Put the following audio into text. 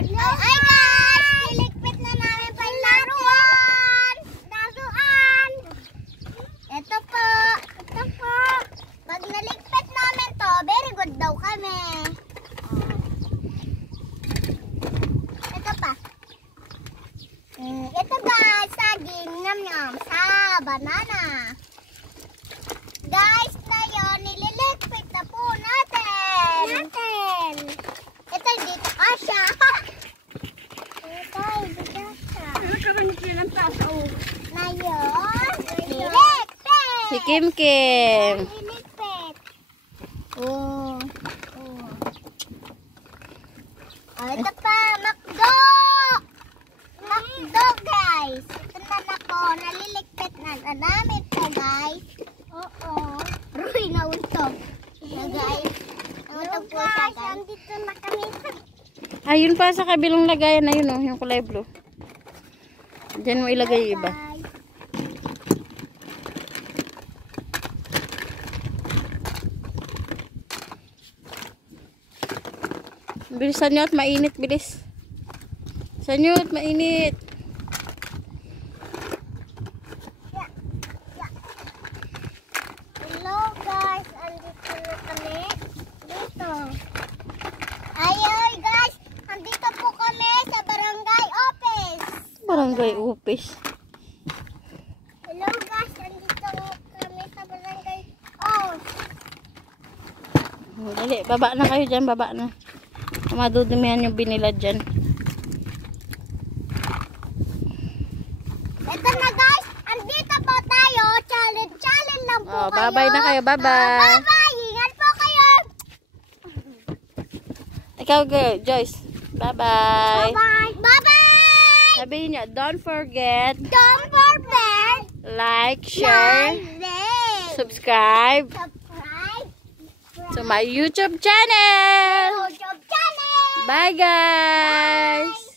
Ay guys, niligpit na namin pa yung laruan. Ito po. Pag naligpit namin to, very good daw kami. Ito pa. Ito guys, saging nam-nam sa banana. Guys, ngayon nililigpit na po natin. Ito dito kasha. Ito dito kasha. Ngayon, niligpit. Si Kim Kim. Niligpit. Oh, ito pa, McDo. McDo guys. Ito na ako, naliligpit na namin to guys. Roy, nauntog. Guys, nauntog po siya guys. Andito na kami. Ayun pa sa kabilang lagayan na yun, oh, yung kulay blue. Diyan mo ilagay yung iba. Bilisan nyo at mainit, bilis. Bilisan nyo at mainit. Hello guys, andito na kami. Dito. Ayoy guys, andito po kami sa barangay office. Barangay office. Hello guys, andito kami sa barangay office. Dali, baba na kayo dyan, baba na. Madudumihan yung binilad dyan. Ito na guys, andito po tayo. Challenge lang po kayo. Bye-bye na kayo, bye-bye. Bye-bye, ingat po kayo. Ikaw, Joyce. Bye-bye. Bye-bye. Sabihin nyo, don't forget, like, share, subscribe to my YouTube channel. Bye guys!